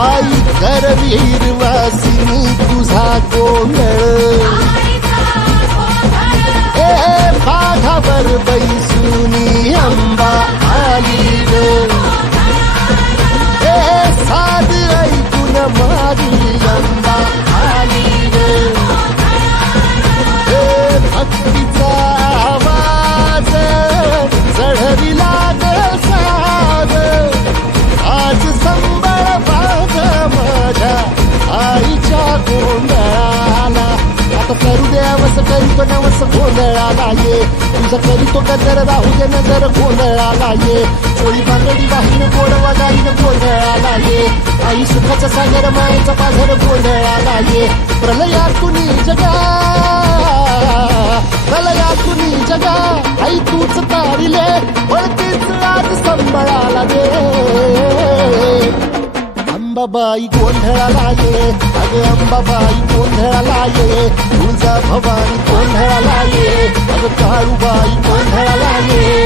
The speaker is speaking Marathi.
आई करवीर वासिनी तुझा गोंधळ बाघावर बैसुनी अंबा आली ग साध ऐकून माझी अंबा आली ग भक्तीचा आवाज चढविला ग साज आज संबळ बाज माझ्या आईच्या गोंधळाला आता करू द्यावस करीतो नवस गोंधळाला ये तुझं करीतो गजर राहू दे नजर गोंधळाला ये चोळी बांगडी वाहीन गोडवा गाईन गोंधळाला ये आई सुखाचा सागर मायेचा पाझर गोंधळाला ये प्रलयातुनी जगा प्रलयातुनी जगा आई तूच तारिले वळतीच आज संबळाला दे अंबाबाई गोंधळाला ये अगं अंबाबाई गोंधळाला ये तुळजा भवानी गोंधळाला ये अगं काळूबाई गोंधळाला ये